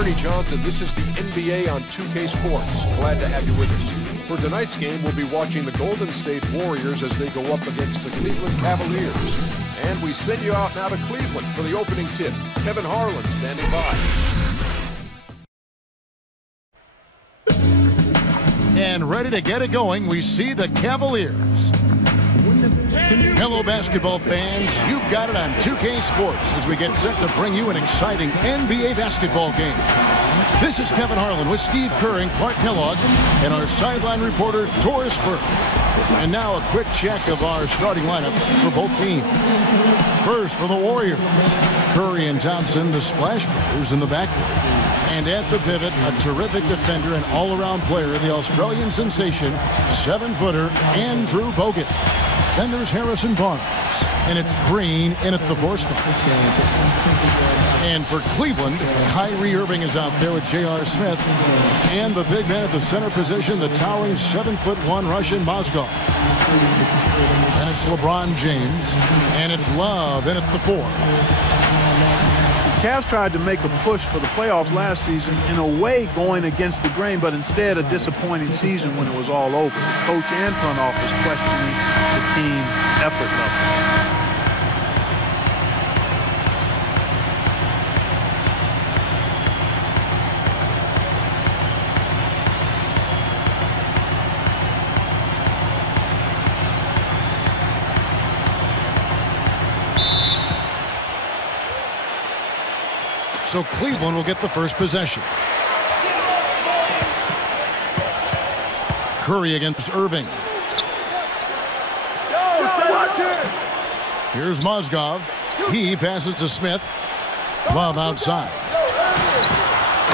Ernie Johnson. This is the NBA on 2K Sports. Glad to have you with us. For tonight's game, we'll be watching the Golden State Warriors as they go up against the Cleveland Cavaliers. And we send you out now to Cleveland for the opening tip. Kevin Harlan standing by. And ready to get it going, we see the Cavaliers. Hello, basketball fans. You've got it on 2K Sports as we get set to bring you an exciting NBA basketball game. This is Kevin Harlan with Steve Kerr and Clark Kellogg and our sideline reporter, Doris Burke. And now a quick check of our starting lineups for both teams. First for the Warriors, Curry and Thompson, the Splash Brothers in the backcourt. And at the pivot, a terrific defender and all-around player, the Australian sensation, 7-footer Andrew Bogut. Then there's Harrison Barnes, and it's Green in at the 4 spot. And for Cleveland, Kyrie Irving is out there with J.R. Smith. And the big man at the center position, the towering 7'1" Russian Mozgov. And it's LeBron James, and it's Love in at the 4. Cavs tried to make a push for the playoffs last season, in a way going against the grain, but instead a disappointing season when it was all over. The coach and front office questioning the team effort level. So Cleveland will get the first possession. Curry against Irving. Here's Mozgov. He passes to Smith. Love outside.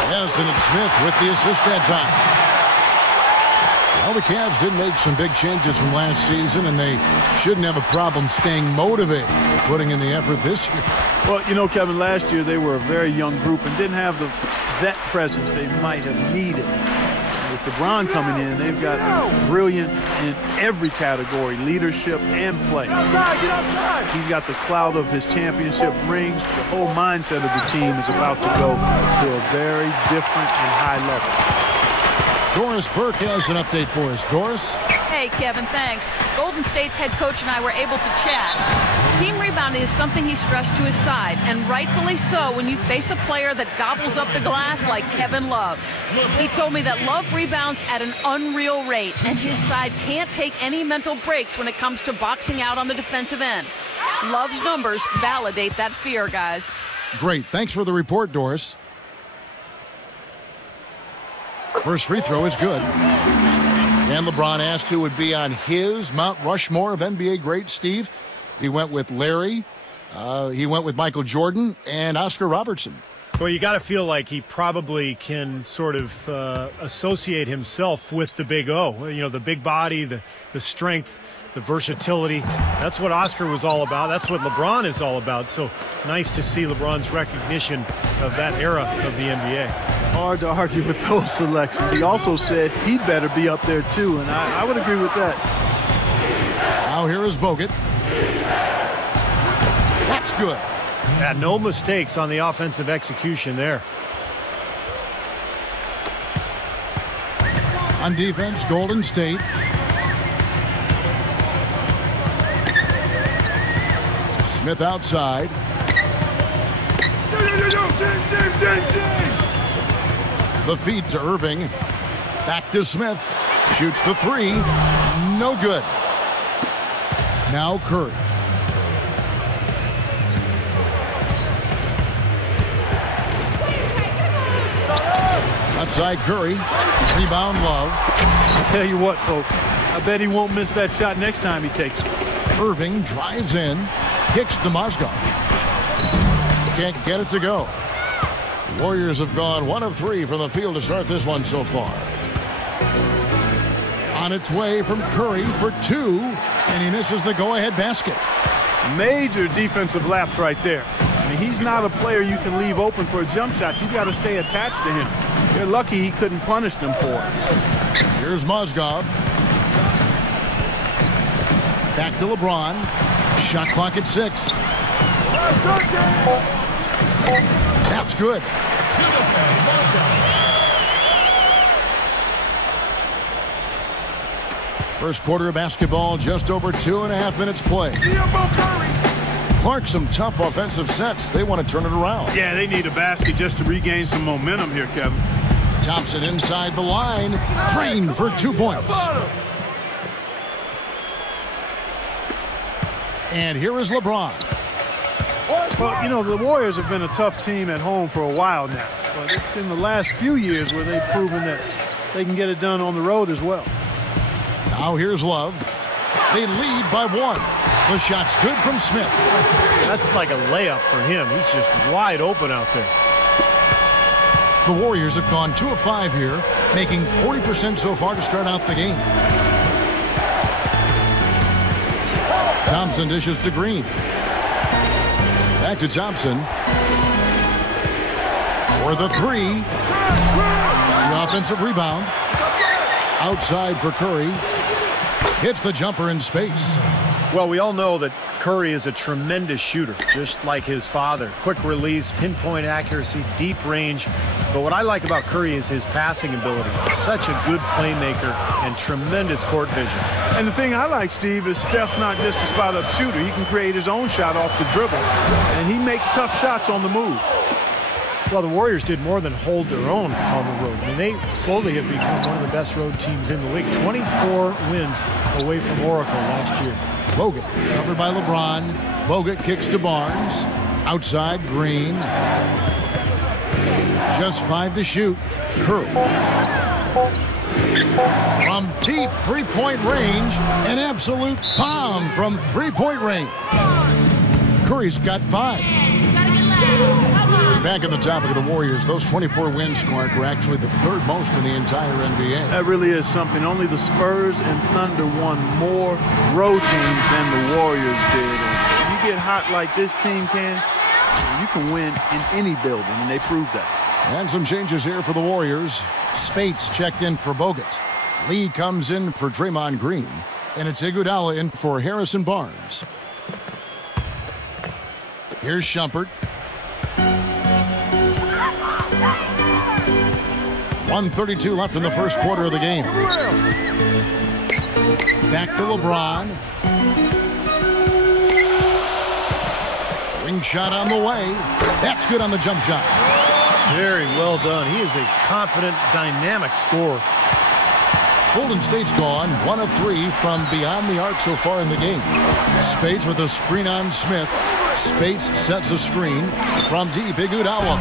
Yes, and it's Smith with the assist that time. Well, the Cavs did make some big changes from last season, and they shouldn't have a problem staying motivated, putting in the effort this year. Well, you know, Kevin, last year they were a very young group and didn't have the vet presence they might have needed. With LeBron coming in, they've got brilliance in every category, leadership and play. Get outside. He's got the clout of his championship rings. The whole mindset of the team is about to go to a very different and high level. Doris Burke has an update for us. Doris? Hey, Kevin, thanks. Golden State's head coach and I were able to chat. Team rebounding is something he stressed to his side, and rightfully so when you face a player that gobbles up the glass like Kevin Love. He told me that Love rebounds at an unreal rate, and his side can't take any mental breaks when it comes to boxing out on the defensive end. Love's numbers validate that fear, guys. Great. Thanks for the report, Doris. First free throw is good. And LeBron asked who would be on his Mount Rushmore of NBA greats, Steve. He went with Larry. He went with Michael Jordan and Oscar Robertson. Well, you got to feel like he probably can sort of associate himself with the Big O. You know, the big body, the strength, the versatility. That's what Oscar was all about. That's what LeBron is all about. So nice to see LeBron's recognition of that era of the NBA. Hard to argue with those selections. He also said he'd better be up there too, and I would agree with that. Now here is Bogut. That's good. Yeah, no mistakes on the offensive execution there. On defense, Golden State. Smith outside. The feed to Irving. Back to Smith. Shoots the 3. No good. Now Curry. Outside Curry. Rebound Love. I'll tell you what, folks. I bet he won't miss that shot next time he takes it. Irving drives in. Kicks to Mozgov. Can't get it to go. The Warriors have gone 1 of 3 from the field to start this one so far. On its way from Curry for 2, and he misses the go-ahead basket. Major defensive lapse right there. I mean, he's not a player you can leave open for a jump shot. You got to stay attached to him. They're lucky he couldn't punish them for it. Here's Mozgov. Back to LeBron. Shot clock at 6. That's good. First quarter of basketball, just over 2.5 minutes play. Clark, some tough offensive sets. They want to turn it around. Yeah, they need a basket just to regain some momentum here, Kevin. Thompson inside the line, drained for 2 points. And here is LeBron. Well, you know, the Warriors have been a tough team at home for a while now. But it's in the last few years where they've proven that they can get it done on the road as well. Now here's Love. They lead by 1. The shot's good from Smith. That's like a layup for him. He's just wide open out there. The Warriors have gone 2 of 5 here, making 40% so far to start out the game. Thompson dishes to Green. Back to Thompson. For the 3. The offensive rebound. Outside for Curry. Hits the jumper in space. Well, we all know that Curry is a tremendous shooter, just like his father. Quick release, pinpoint accuracy, deep range. But what I like about Curry is his passing ability. Such a good playmaker and tremendous court vision. And the thing I like, Steve, is Steph's not just a spot-up shooter. He can create his own shot off the dribble. And he makes tough shots on the move. Well, the Warriors did more than hold their own on the road. I mean, they slowly have become one of the best road teams in the league. 24 wins away from Oracle last year. Bogut covered by LeBron. Bogut kicks to Barnes. Outside, Green. Just 5 to shoot. Curry. From deep three-point range, an absolute bomb from three-point range. Curry's got 5. Back on the topic of the Warriors, those 24 wins, Clark, were actually the 3rd most in the entire NBA. That really is something. Only the Spurs and Thunder won more road games than the Warriors did. And you get hot like this team can, you can win in any building, and they proved that. And some changes here for the Warriors. Spates checked in for Bogut. Lee comes in for Draymond Green. And it's Iguodala in for Harrison Barnes. Here's Shumpert. 1:32 left in the first quarter of the game. Back to LeBron. Ring shot on the way. That's good on the jump shot. Very well done. He is a confident, dynamic scorer. Golden State's gone 1 of 3 from beyond the arc so far in the game. Spates with a screen on Smith. Spates sets a screen from deep. Iguodala.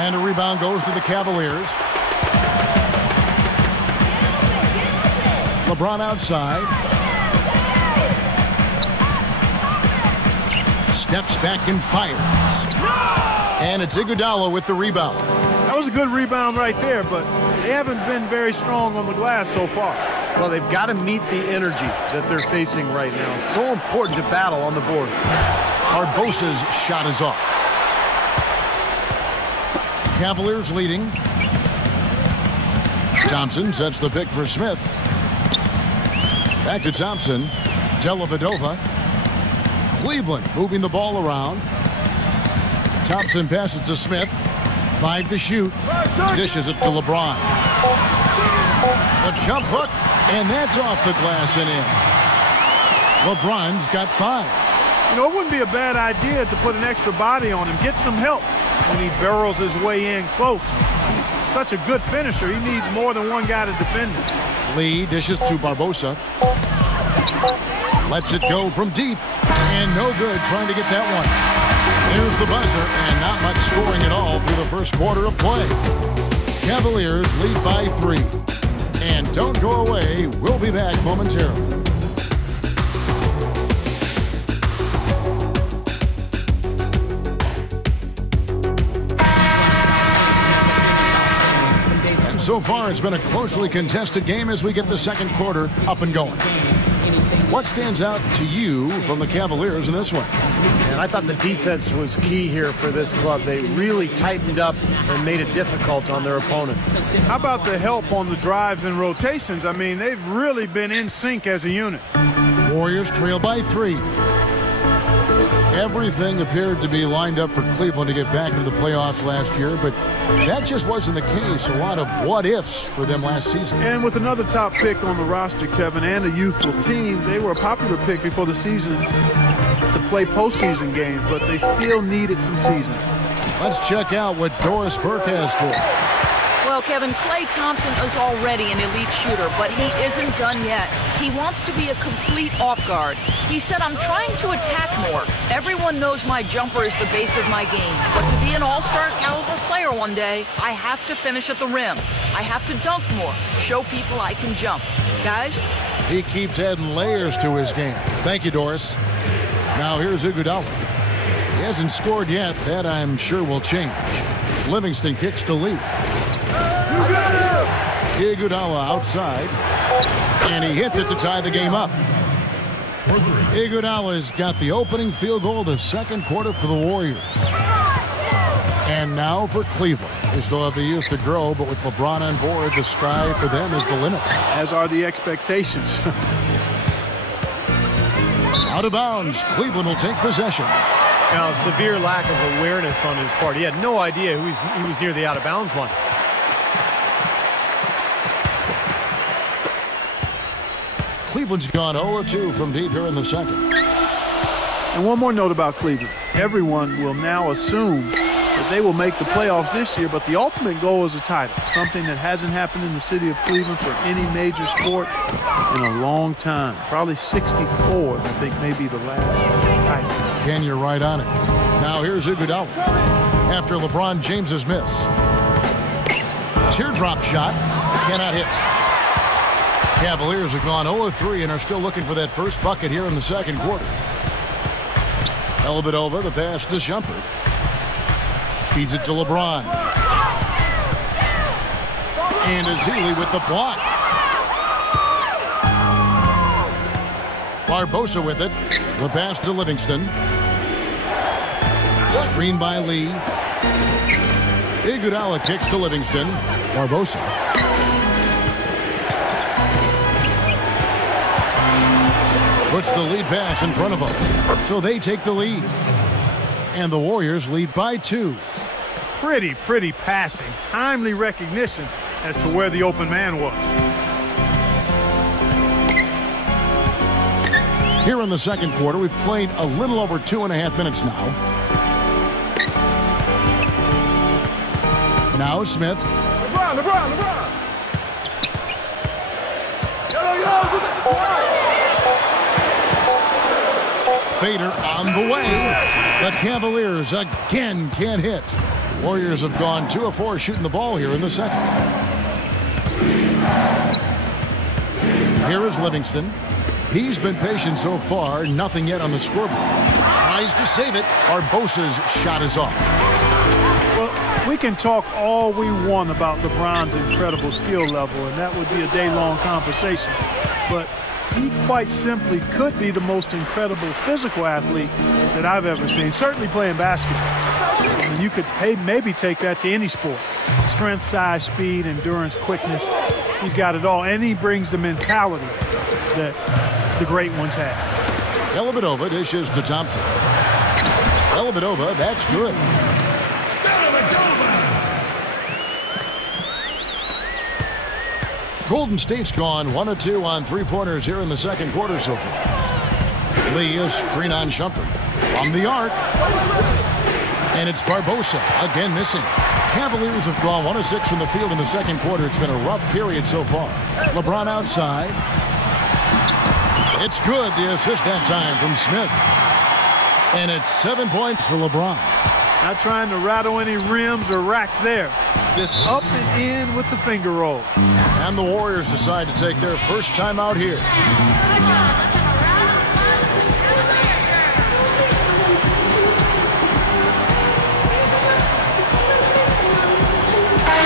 And a rebound goes to the Cavaliers. LeBron outside. Steps back and fires. And it's Iguodala with the rebound. That was a good rebound right there, but they haven't been very strong on the glass so far. Well, they've got to meet the energy that they're facing right now. So important to battle on the board. Barbosa's shot is off. Cavaliers leading. Thompson sets the pick for Smith. Back to Thompson. Dellavedova. Cleveland moving the ball around. Thompson passes to Smith. 5 to shoot. Dishes it to LeBron. The jump hook, and that's off the glass and in. LeBron's got 5. You know, it wouldn't be a bad idea to put an extra body on him, get some help when he barrels his way in close. He's such a good finisher. He needs more than one guy to defend him. Lee dishes to Barbosa. Lets it go from deep. And no good trying to get that one. There's the buzzer, and not much scoring at all through the first quarter of play. Cavaliers lead by 3. And don't go away. We'll be back momentarily. So far, it's been a closely contested game as we get the second quarter up and going. What stands out to you from the Cavaliers in this one? And I thought the defense was key here for this club. They really tightened up and made it difficult on their opponent. How about the help on the drives and rotations? I mean, they've really been in sync as a unit. Warriors trail by 3. Everything appeared to be lined up for Cleveland to get back into the playoffs last year, but that just wasn't the case. A lot of what-ifs for them last season. And with another top pick on the roster, Kevin, and a youthful team, they were a popular pick before the season to play postseason games, but they still needed some seasoning. Let's check out what Doris Burke has for us. Well, Kevin, Klay Thompson is already an elite shooter, but he isn't done yet. He wants to be a complete off-guard. He said, I'm trying to attack more. Everyone knows my jumper is the base of my game, but to be an all-star caliber player one day, I have to finish at the rim. I have to dunk more, show people I can jump. Guys? He keeps adding layers to his game. Thank you, Doris. Now here's Iguodala. He hasn't scored yet. That, I'm sure, will change. Livingston kicks to lead. Iguodala outside, and he hits it to tie the game up. Iguodala's got the opening field goal of the second quarter for the Warriors. And now for Cleveland. They still have the youth to grow, but with LeBron on board, the sky for them is the limit. As are the expectations. Out of bounds, Cleveland will take possession. Now, severe lack of awareness on his part. He had no idea he was near the out-of-bounds line. Cleveland's gone 0-2 from deep here in the second. And one more note about Cleveland. Everyone will now assume that they will make the playoffs this year, but the ultimate goal is a title, something that hasn't happened in the city of Cleveland for any major sport in a long time. Probably 64, I think, maybe the last title. Again, you're right on it. Now here's Iguodala after LeBron James's miss. Teardrop shot, cannot hit. Cavaliers have gone 0-3 and are still looking for that first bucket here in the second quarter. Dellavedova, the pass to Shumpert. Feeds it to LeBron. And Ezeli with the block. Barbosa with it. The pass to Livingston. Screen by Lee. Iguodala kicks to Livingston. Barbosa. Puts the lead pass in front of them. So they take the lead. And the Warriors lead by 2. Pretty passing. Timely recognition as to where the open man was. Here in the second quarter, we've played a little over 2.5 minutes now. Now Smith. LeBron. Fader on the way. The Cavaliers again can't hit. Warriors have gone 2 of 4 shooting the ball here in the second. Here is Livingston. He's been patient so far. Nothing yet on the scoreboard. Tries to save it. Barbosa's shot is off. Well, we can talk all we want about LeBron's incredible skill level, and that would be a day-long conversation. But he quite simply could be the most incredible physical athlete that I've ever seen, certainly playing basketball. And you could maybe take that to any sport. Strength, size, speed, endurance, quickness. He's got it all, and he brings the mentality that the great ones have. Dellavedova dishes to Thompson. Dellavedova, that's good. Golden State's gone 1-2 on 3-pointers here in the second quarter so far. Lee is screen on Shumpert. From the arc. And it's Barbosa, again missing. Cavaliers have gone 1 of 6 from the field in the second quarter. It's been a rough period so far. LeBron outside. It's good, the assist that time from Smith. And it's 7 points for LeBron. Not trying to rattle any rims or racks there. Just up and in with the finger roll. And the Warriors decide to take their first time out here.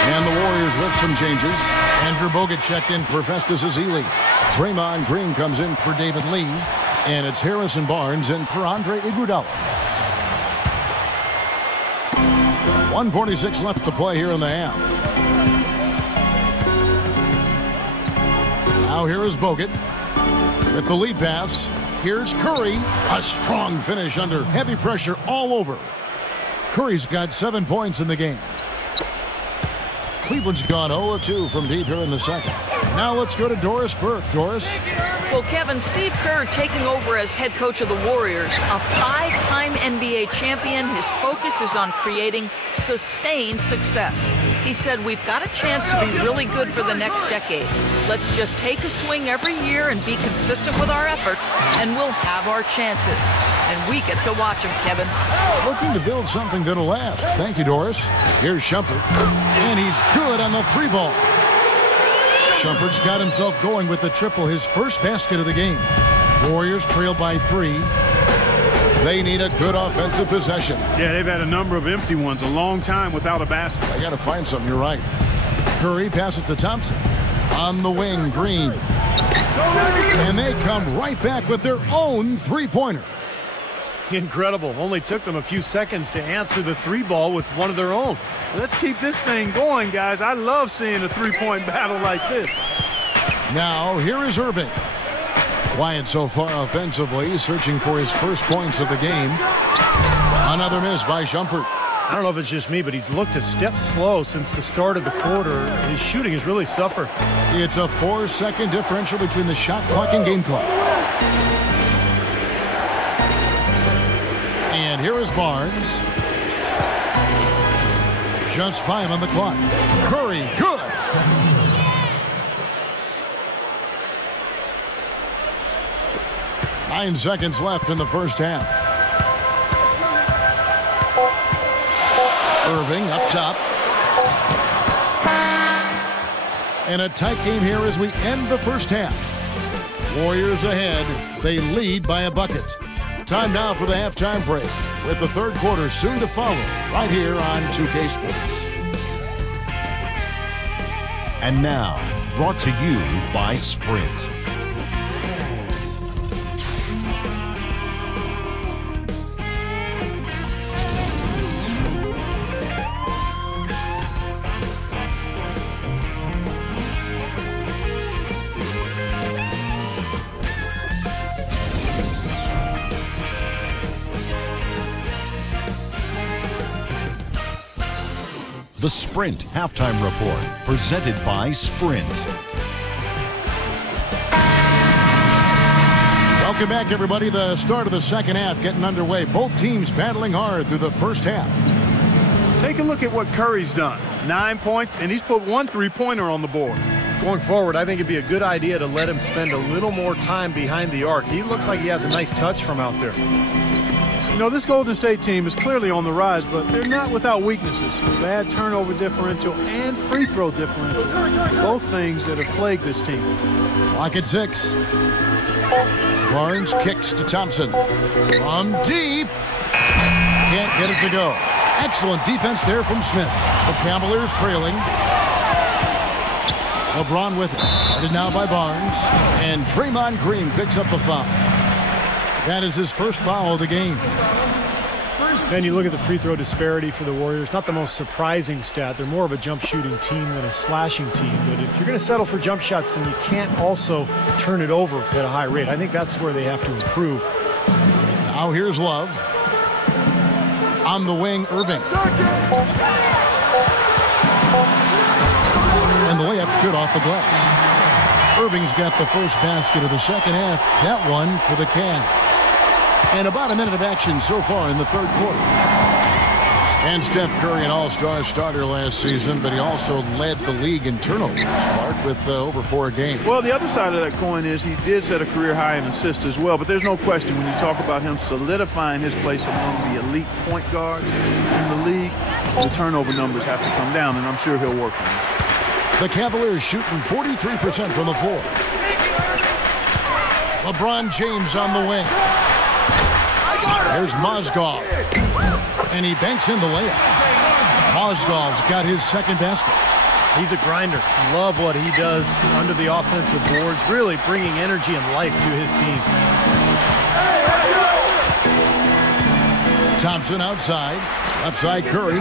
And the Warriors with some changes. Andrew Bogut checked in for Festus Ezeli. Draymond Green comes in for David Lee. And it's Harrison Barnes in for Andre Iguodala. 1:46 left to play here in the half. Now here is Bogut with the lead pass. Here's Curry. A strong finish under heavy pressure all over. Curry's got 7 points in the game. Cleveland's gone 0-2 from deep here in the second. Now let's go to Doris Burke. Doris? Well, Kevin, Steve Kerr taking over as head coach of the Warriors, a 5-time NBA champion. His focus is on creating sustained success. He said, we've got a chance to be really good for the next decade. Let's just take a swing every year and be consistent with our efforts, and we'll have our chances. And we get to watch him, Kevin. Looking to build something that'll last. Thank you, Doris. Here's Shumpert. And he's good on the 3-ball. Shumpert's got himself going with the triple, his first basket of the game. Warriors trail by 3. They need a good offensive possession. Yeah, they've had a number of empty ones, a long time without a basket. I got to find something, you're right. Curry passes to Thompson. On the wing, Green. And they come right back with their own 3-pointer. Incredible. Only took them a few seconds to answer the 3-ball with one of their own. Let's keep this thing going, guys. I love seeing a 3-point battle like this. Now, here is Irving. Quiet so far offensively, searching for his first points of the game. Another miss by Shumpert. I don't know if it's just me, but he's looked a step slow since the start of the quarter. His shooting has really suffered. It's a 4-second differential between the shot clock and game clock. And here is Barnes. Just 5 on the clock. Curry, good. Nine seconds left in the first half. Irving up top. And a tight game here as we end the first half. Warriors ahead. They lead by a bucket. Time now for the halftime break, with the third quarter soon to follow, right here on 2K Sports. And now, brought to you by Sprint. The Sprint Halftime Report, presented by Sprint. Welcome back, everybody. The start of the second half getting underway. Both teams battling hard through the first half. Take a look at what Curry's done. 9 points, and he's put 1 3-pointer on the board. Going forward, I think it'd be a good idea to let him spend a little more time behind the arc. He looks like he has a nice touch from out there. You know, this Golden State team is clearly on the rise, but they're not without weaknesses. Bad turnover differential and free throw differential. Both things that have plagued this team. Clock at 6. Barnes kicks to Thompson. From deep. Can't get it to go. Excellent defense there from Smith. The Cavaliers trailing. LeBron with it. Guarded now by Barnes. And Draymond Green picks up the foul. That is his first foul of the game. Then you look at the free throw disparity for the Warriors. Not the most surprising stat. They're more of a jump shooting team than a slashing team. But if you're going to settle for jump shots, then you can't also turn it over at a high rate. I think that's where they have to improve. Now here's Love. On the wing, Irving. And the layup's good off the glass. Irving's got the first basket of the second half. That one for the Cavs. And about a minute of action so far in the third quarter. And Steph Curry, an all-star starter last season, but he also led the league in turnovers, Clark, with over 4 a game. Well, the other side of that coin is he did set a career high in assists as well, but there's no question when you talk about him solidifying his place among the elite point guards in the league, the turnover numbers have to come down, and I'm sure he'll work on it. The Cavaliers shooting 43% from the floor. LeBron James on the wing. There's Mozgov. And he banks in the layup. Mozgov's got his second basket. He's a grinder. Love what he does under the offensive boards, really bringing energy and life to his team. Thompson outside. Left side, Curry.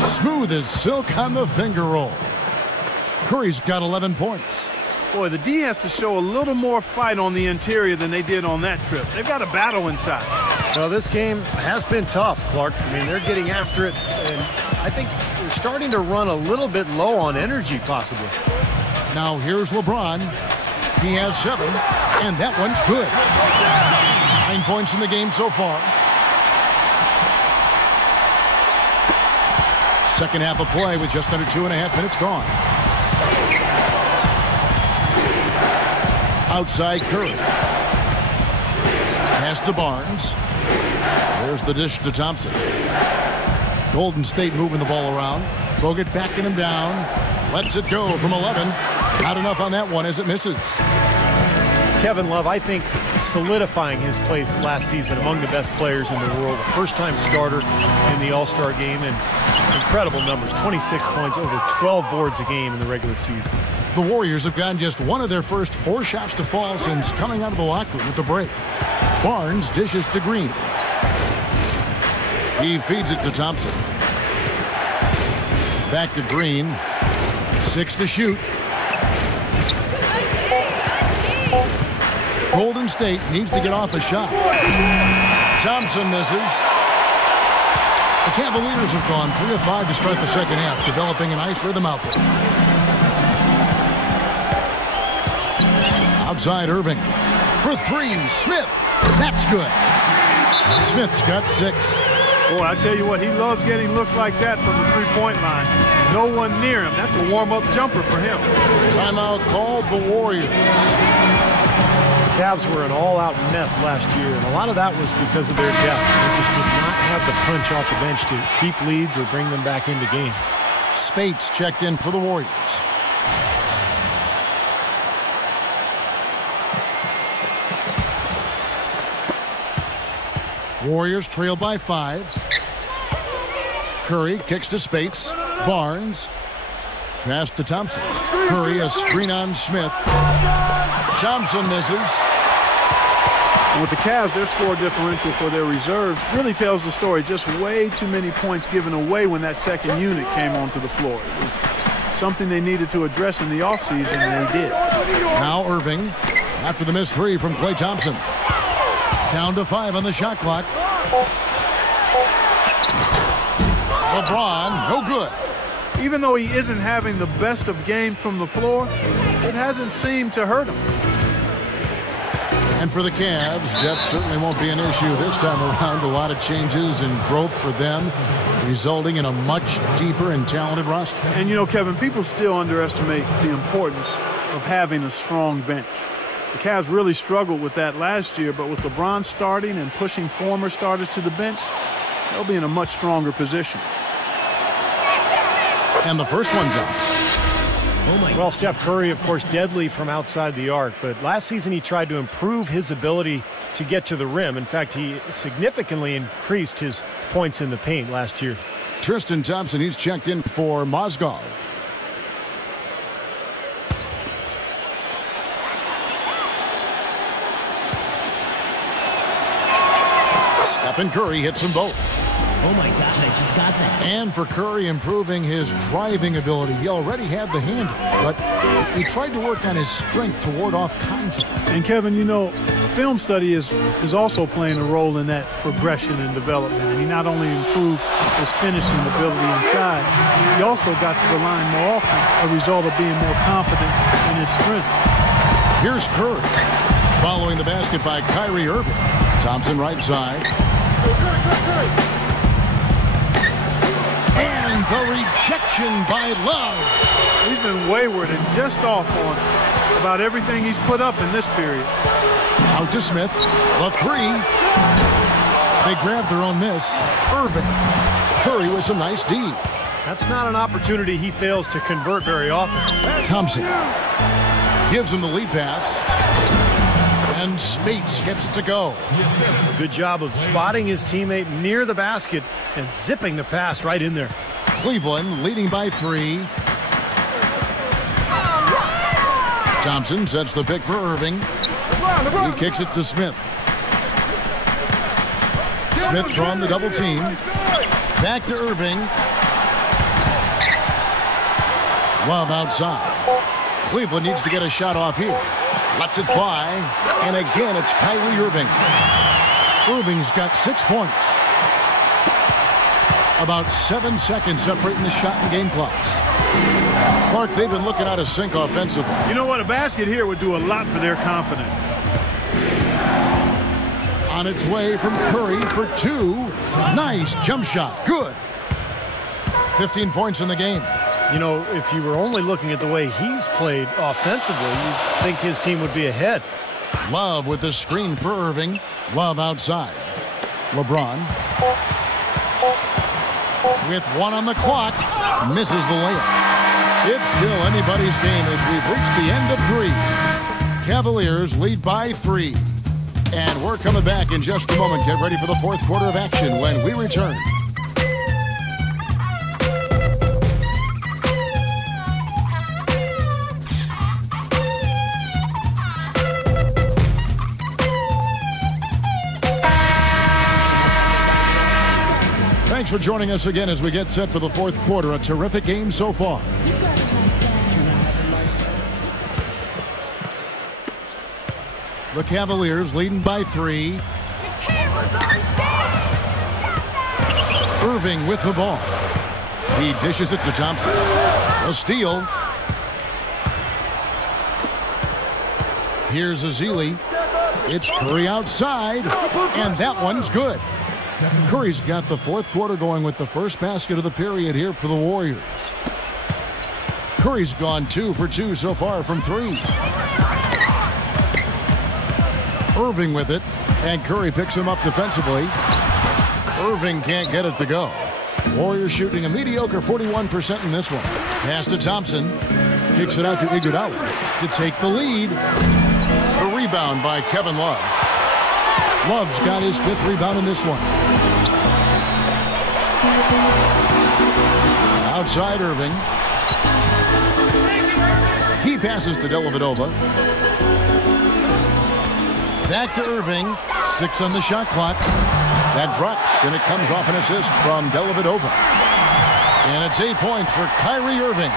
Smooth as silk on the finger roll. Curry's got 11 points. Boy, the D has to show a little more fight on the interior than they did on that trip. They've got a battle inside. Well, this game has been tough, Clark. I mean, they're getting after it, and I think they're starting to run a little bit low on energy, possibly. Now here's LeBron. He has 7, and that one's good. 9 points in the game so far. Second half of play with just under 2.5 minutes gone. Outside Curry. Pass to Barnes. There's the dish to Thompson. Golden State moving the ball around. Bogut backing him down. Lets it go from 11. Not enough on that one as it misses. Kevin Love, I think, solidifying his place last season among the best players in the world. A first-time starter in the All-Star game, and incredible numbers. 26 points, over 12 boards a game in the regular season. The Warriors have gotten just one of their first 4 shots to fall since coming out of the locker room with the break. Barnes dishes to Green. He feeds it to Thompson. Back to Green. 6 to shoot. Golden State needs to get off a shot. Thompson misses. The Cavaliers have gone 3 of 5 to start the second half, developing a nice rhythm out there. Outside Irving. For 3, Smith. That's good. Smith's got 6. Boy, I tell you what, he loves getting looks like that from the three-point line. No one near him. That's a warm-up jumper for him. Timeout called the Warriors. The Cavs were an all-out mess last year, and a lot of that was because of their depth. They just did not have the punch off the bench to keep leads or bring them back into games. Spates checked in for the Warriors. Warriors trail by 5. Curry kicks to Spates. Barnes. Pass to Thompson. Curry, a screen on Smith. Thompson misses. With the Cavs, their score differential for their reserves really tells the story. Just way too many points given away when that second unit came onto the floor. It was something they needed to address in the offseason, and they did. Now Irving, after the missed 3 from Klay Thompson. Down to 5 on the shot clock. LeBron, no good. Even though he isn't having the best of games from the floor, it hasn't seemed to hurt him. And for the Cavs, depth certainly won't be an issue this time around. A lot of changes and growth for them, resulting in a much deeper and talented roster. And you know, Kevin, people still underestimate the importance of having a strong bench. The Cavs really struggled with that last year, but with LeBron starting and pushing former starters to the bench, they'll be in a much stronger position. And the first one drops. Oh my! Well, Steph Curry, of course, deadly from outside the arc, but last season he tried to improve his ability to get to the rim. In fact, he significantly increased his points in the paint last year. Tristan Thompson, he's checked in for Mozgov. Stephen Curry hits them both. Oh my gosh, I just got that. And for Curry improving his driving ability, he already had the handle, but he tried to work on his strength to ward off contact. And Kevin, you know, film study is also playing a role in that progression and development. And he not only improved his finishing ability inside, he also got to the line more often, a result of being more confident in his strength. Here's Curry, following the basket by Kyrie Irving. Thompson right side. And the rejection by Love. He's been wayward and just off on about everything he's put up in this period. Out to Smith. The 3. They grab their own miss. Irving. Curry with some nice D. That's not an opportunity he fails to convert very often. Thompson gives him the lead pass. And Spates gets it to go. Good job of spotting his teammate near the basket and zipping the pass right in there. Cleveland leading by 3. Thompson sets the pick for Irving. He kicks it to Smith. Smith drawn the double team. Back to Irving. Love outside. Cleveland needs to get a shot off here. Lets it fly. And again, it's Kyrie Irving. Irving's got 6 points. About 7 seconds separating the shot and game clocks. Clark, they've been looking out of sync offensively. You know what? A basket here would do a lot for their confidence. On its way from Curry for 2. Nice jump shot. Good. 15 points in the game. You know, if you were only looking at the way he's played offensively, you'd think his team would be ahead. Love with the screen for Irving. Love outside. LeBron. With 1 on the clock. Misses the layup. It's still anybody's game as we've reached the end of 3. Cavaliers lead by 3. And we're coming back in just a moment. Get ready for the 4th quarter of action when we return. Thanks for joining us again as we get set for the 4th quarter. A terrific game so far. The Cavaliers leading by 3. Irving with the ball. He dishes it to Thompson. A steal. Here's Azili. It's Curry outside, and that one's good. Curry's got the 4th quarter going with the first basket of the period here for the Warriors. Curry's gone 2 for 2 so far from 3. Irving with it, and Curry picks him up defensively. Irving can't get it to go. Warriors shooting a mediocre 41% in this one. Pass to Thompson. Kicks it out to Iguodala to take the lead. The rebound by Kevin Love. Love's got his 5th rebound in this one. Outside Irving. He passes to Dellavedova. Back to Irving. 6 on the shot clock. That drops, and it comes off an assist from Dellavedova. And it's 8 points for Kyrie Irving.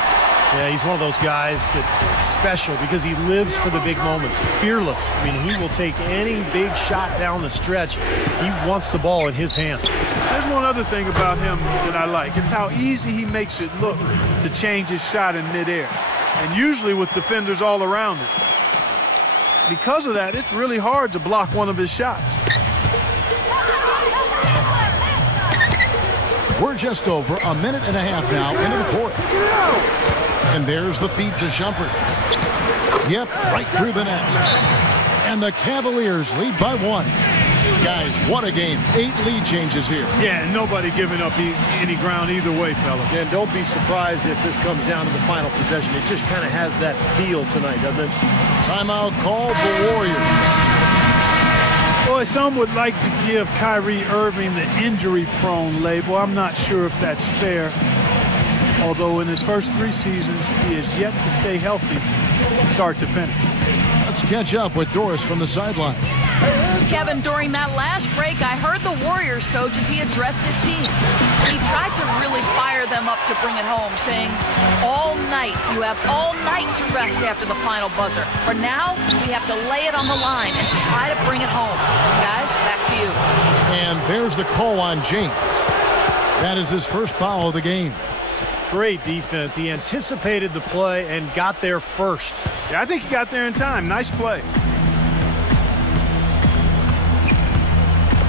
Yeah, he's one of those guys that's special because he lives for the big moments. Fearless. I mean, he will take any big shot down the stretch. He wants the ball in his hands. There's one other thing about him that I like. It's how easy he makes it look to change his shot in midair. And usually with defenders all around him. Because of that, it's really hard to block one of his shots. We're just over a minute and a half now into the 4th. And there's the feed to Shumpert. Yep, right through the net. And the Cavaliers lead by 1. Guys, what a game. 8 lead changes here. Yeah, nobody giving up any ground either way, fellas. And don't be surprised if this comes down to the final possession. It just kind of has that feel tonight, doesn't it? Timeout called the Warriors. Boy, some would like to give Kyrie Irving the injury-prone label. I'm not sure if that's fair. Although in his first 3 seasons, he has yet to stay healthy start to finish. Let's catch up with Doris from the sideline. Kevin, during that last break, I heard the Warriors coach as he addressed his team. He tried to really fire them up to bring it home, saying, all night, you have all night to rest after the final buzzer. For now, we have to lay it on the line and try to bring it home. Guys, back to you. And there's the call on James. That is his first foul of the game. Great defense. He anticipated the play and got there first. Yeah, I think he got there in time. Nice play.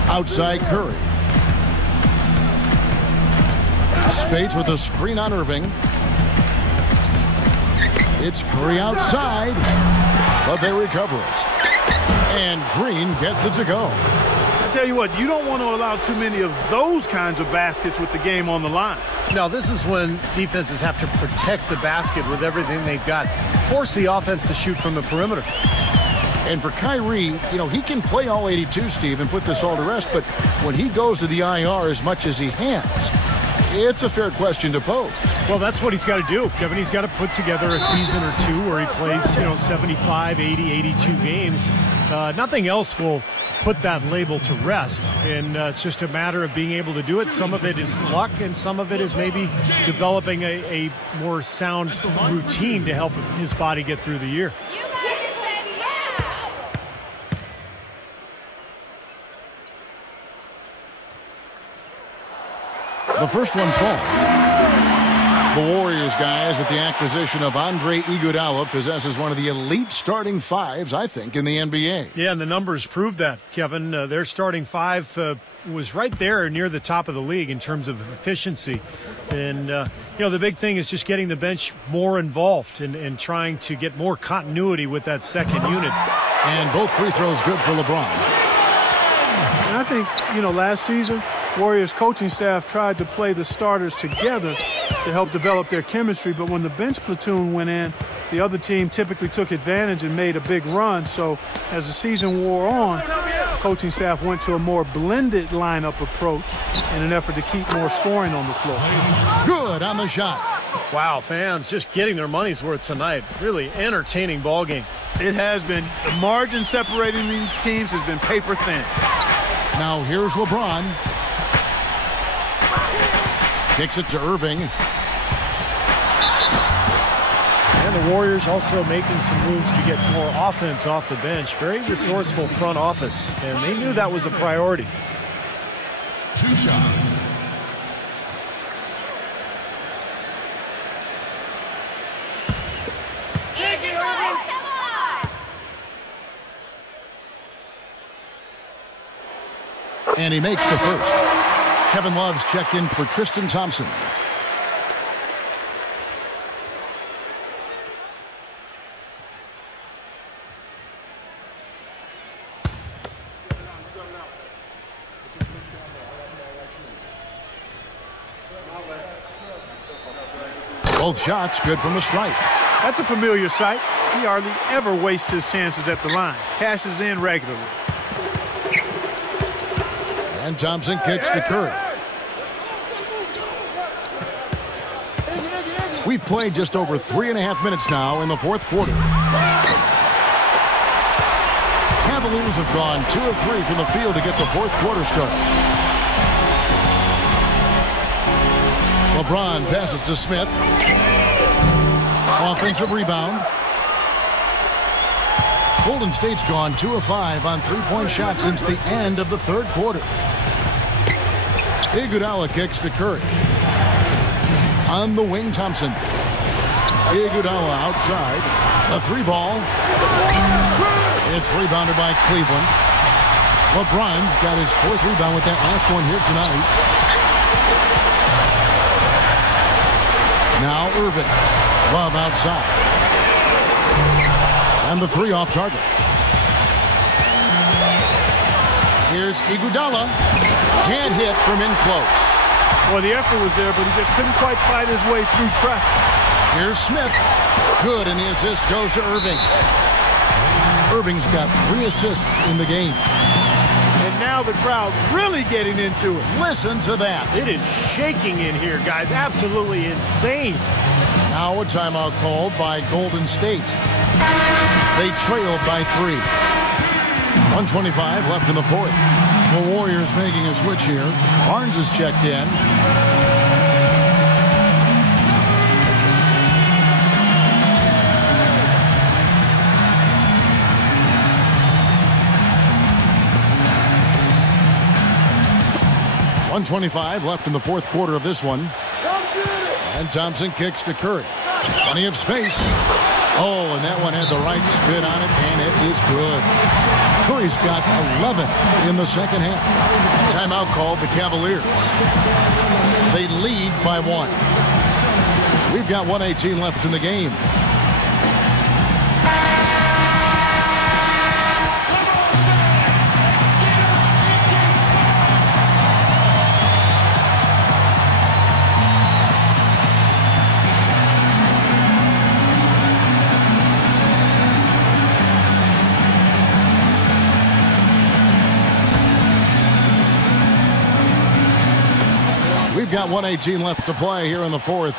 Outside Curry. Spades with a screen on Irving. It's Curry outside, but they recover it. And Green gets it to go. I tell you what, you don't want to allow too many of those kinds of baskets with the game on the line. Now, this is when defenses have to protect the basket with everything they've got. Force the offense to shoot from the perimeter. And for Kyrie, you know, he can play all 82, Steve, and put this all to rest, but when he goes to the IR as much as he has, It's a fair question to pose. Well, that's what he's got to do, Kevin. He's got to put together a season or two where he plays, 75, 80, 82 games. Nothing else will put that label to rest, and it's just a matter of being able to do it. Some of it is luck, and some of it is maybe developing a more sound routine to help his body get through the year. The first one falls. The Warriors, guys, with the acquisition of Andre Iguodala, possesses one of the elite starting fives, I think, in the NBA. Yeah, and the numbers prove that, Kevin. Their starting five was right there near the top of the league in terms of efficiency. And, the big thing is just getting the bench more involved and trying to get more continuity with that second unit. And both free throws good for LeBron. And I think, last season, Warriors coaching staff tried to play the starters together to help develop their chemistry, but when the bench platoon went in, the other team typically took advantage and made a big run. So as the season wore on, the coaching staff went to a more blended lineup approach in an effort to keep more scoring on the floor. Good on the shot. Wow, fans just getting their money's worth tonight. Really entertaining ball game. It has been. The margin separating these teams has been paper thin. Now here's LeBron. Kicks it to Irving. And the Warriors also making some moves to get more offense off the bench. Very resourceful front office, and they knew that was a priority. 2 shots. And he makes the first. Kevin Love's checked in for Tristan Thompson. Both shots good from the stripe. That's a familiar sight. He hardly ever wastes his chances at the line. Cashes in regularly. And Thompson kicks to Curry. We've played just over 3.5 minutes now in the fourth quarter. Cavaliers have gone 2 of 3 from the field to get the fourth quarter started. LeBron passes to Smith. Offensive rebound. Golden State's gone 2 of 5 on three-point shots since the end of the third quarter. Iguodala kicks to Curry. On the wing, Thompson. Iguodala outside. A 3-ball. It's rebounded by Cleveland. LeBron's got his 4th rebound with that last one here tonight. Now Irving. Love outside. And the 3 off target. Here's Iguodala. Can't hit from in close. Well, the effort was there, but he just couldn't quite fight his way through traffic. Here's Smith. Good, and the assist goes to Irving. Irving's got 3 assists in the game. And now the crowd really getting into it. Listen to that. It is shaking in here, guys. Absolutely insane. Now a timeout called by Golden State. They trailed by 3. 1:25 left in the fourth. The Warriors making a switch here. Barnes is checked in. .125 left in the fourth quarter of this one. And Thompson kicks to Curry. Plenty of space. Oh, and that one had the right spin on it, and it is good. Curry's got 11 in the second half. Timeout called the Cavaliers. They lead by 1. We've got 1:18 left in the game. We've got 1:18 left to play here in the fourth.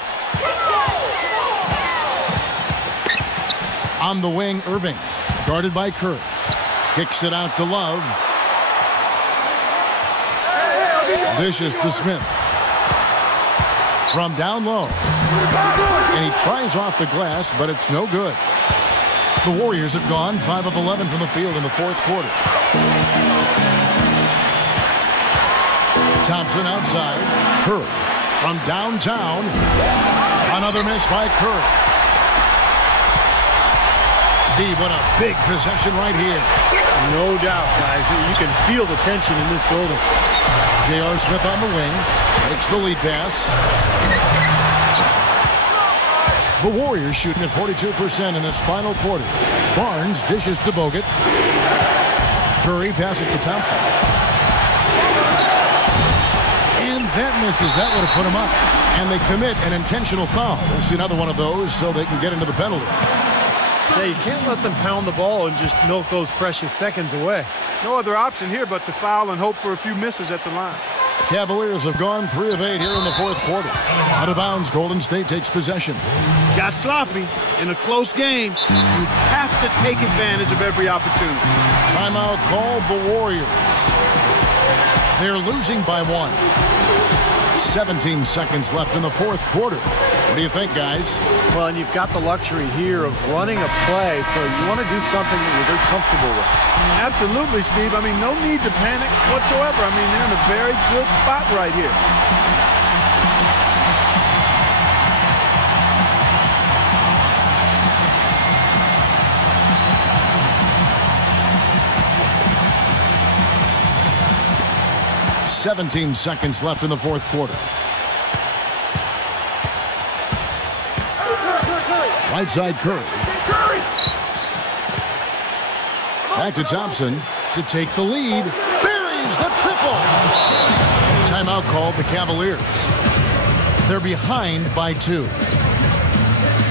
On the wing, Irving. Guarded by Curry. Kicks it out to Love. Dishes to Smith. From down low. And he tries off the glass, but it's no good. The Warriors have gone 5 of 11 from the field in the fourth quarter. Thompson outside. Curry from downtown. Another miss by Curry. Steve, what a big possession right here. No doubt, guys. You can feel the tension in this building. J.R. Smith on the wing. Makes the lead pass. The Warriors shooting at 42% in this final quarter. Barnes dishes to Bogut. Curry passes to Thompson. And that misses. That would have put him up. And they commit an intentional foul. We'll see another one of those so they can get into the penalty. Yeah, you can't let them pound the ball and just milk those precious seconds away. No other option here but to foul and hope for a few misses at the line. Cavaliers have gone 3 of 8 here in the fourth quarter. Out of bounds, Golden State takes possession. Got sloppy in a close game. You have to take advantage of every opportunity. Timeout called the Warriors. They're losing by 1. 17 seconds left in the fourth quarter. What do you think, guys? Well, and you've got the luxury here of running a play, so you want to do something that you're very comfortable with. Absolutely, Steve. I mean, no need to panic whatsoever. I mean, they're in a very good spot right here. "17 seconds left in the fourth quarter. Right side Curry. Back to Thompson to take the lead. Buries the triple. Timeout called the Cavaliers. They're behind by 2.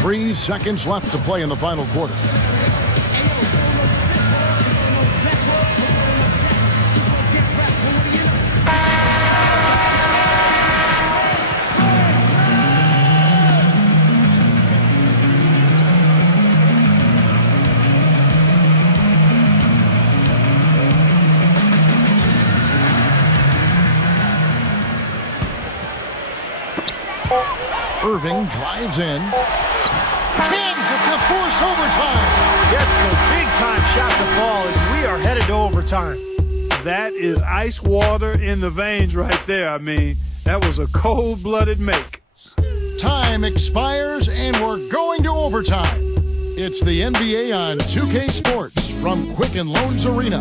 3 seconds left to play in the final quarter. Irving drives in. Hands it to force overtime. Gets the big-time shot to fall, and we are headed to overtime. That is ice water in the veins right there. I mean, that was a cold-blooded make. Time expires, and we're going to overtime. It's the NBA on 2K Sports from Quicken Loans Arena.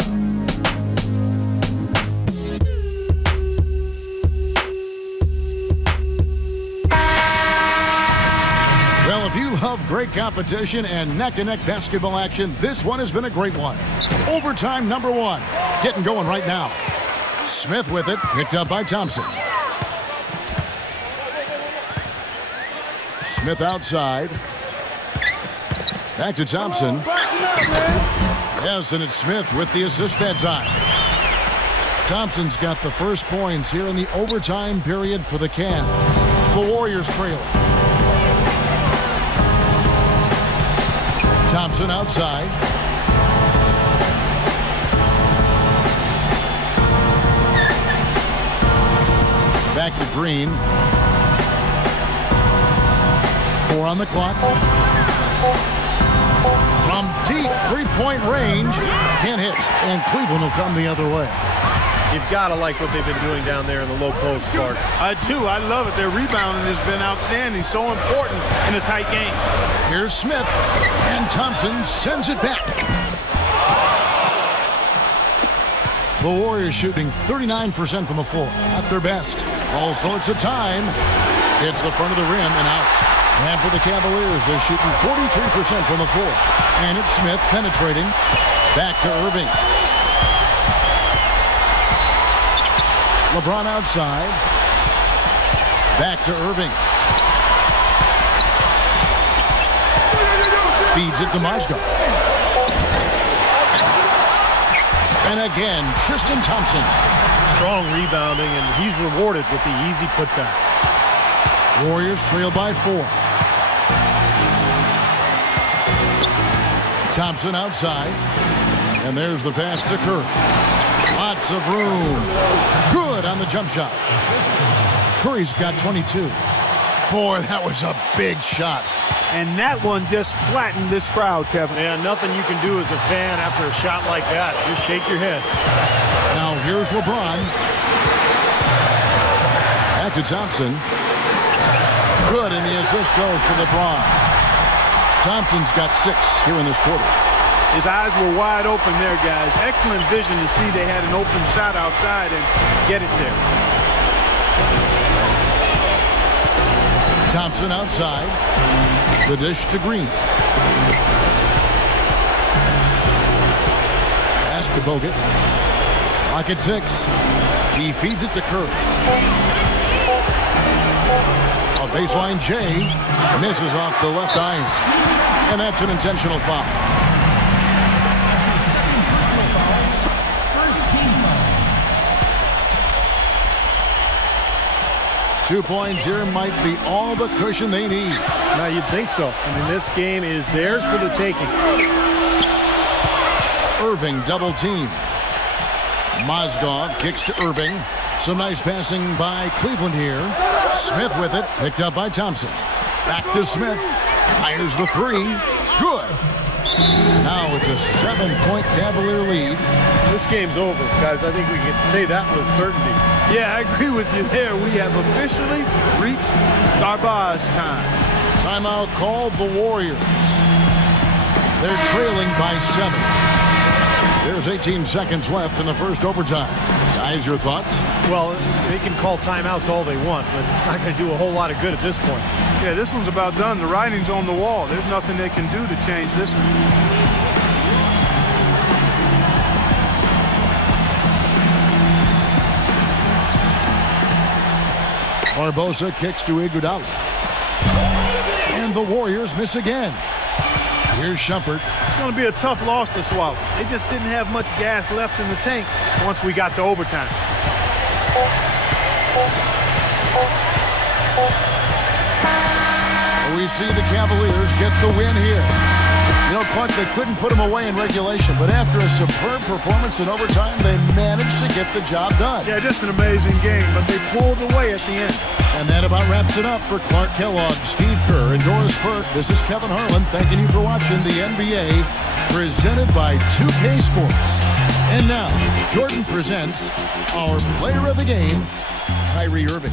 Well, if you love great competition and neck-and-neck basketball action, this one has been a great one. Overtime number 1. Getting going right now. Smith with it, picked up by Thompson. Smith outside. Back to Thompson. Yes, and it's Smith with the assist that time. Thompson's got the first points here in the overtime period for the Cavs. The Warriors trail. Thompson outside. Back to Green. 4 on the clock. From deep three-point range. Can't hit. And Cleveland will come the other way. You've got to like what they've been doing down there in the low post, Clark. I do. I love it. Their rebounding has been outstanding. So important in a tight game. Here's Smith. And Thompson sends it back. The Warriors shooting 39% from the floor. At their best. All sorts of time. Hits the front of the rim and out. And for the Cavaliers, they're shooting 43% from the floor. And it's Smith penetrating. Back to Irving. LeBron outside. Back to Irving. Feeds it to Mozgov. And again, Tristan Thompson. Strong rebounding, and he's rewarded with the easy putback. Warriors trail by 4. Thompson outside. And there's the pass to Kerr. Lots of room. Good on the jump shot. Curry's got 22. Boy, that was a big shot. And that one just flattened this crowd, Kevin. Yeah, nothing you can do as a fan after a shot like that. Just shake your head. Now here's LeBron. Back to Thompson. Good, and the assist goes to LeBron. Thompson's got 6 here in this quarter. His eyes were wide open there, guys. Excellent vision to see they had an open shot outside and get it there. Thompson outside. The dish to Green. Pass to Bogut. Clock at 6. He feeds it to Kerr. A baseline J misses off the left iron. And that's an intentional foul. 2 points here might be all the cushion they need. Now, you'd think so. I mean, this game is theirs for the taking. Irving double team. Mozgov kicks to Irving. Some nice passing by Cleveland here. Smith with it, picked up by Thompson. Back to Smith. Fires the 3. Good. Now it's a 7-point Cavalier lead. This game's over, guys. I think we can say that with certainty. Yeah, I agree with you there. We have officially reached garbage time. Timeout called the Warriors. They're trailing by 7. There's 18 seconds left in the first overtime. Guys, your thoughts? Well, they can call timeouts all they want, but it's not going to do a whole lot of good at this point. Yeah, this one's about done. The writing's on the wall. There's nothing they can do to change this one. Barbosa kicks to Iguodala. And the Warriors miss again. Here's Shumpert. It's going to be a tough loss to swallow. They just didn't have much gas left in the tank once we got to overtime. We see the Cavaliers get the win here. You know, Clark, they couldn't put them away in regulation, but after a superb performance in overtime, they managed to get the job done. Yeah, just an amazing game, but they pulled away at the end. And that about wraps it up for Clark Kellogg, Steve Kerr, and Doris Burke. This is Kevin Harlan thanking you for watching the NBA presented by 2K Sports. And now, Jordan presents our player of the game, Kyrie Irving.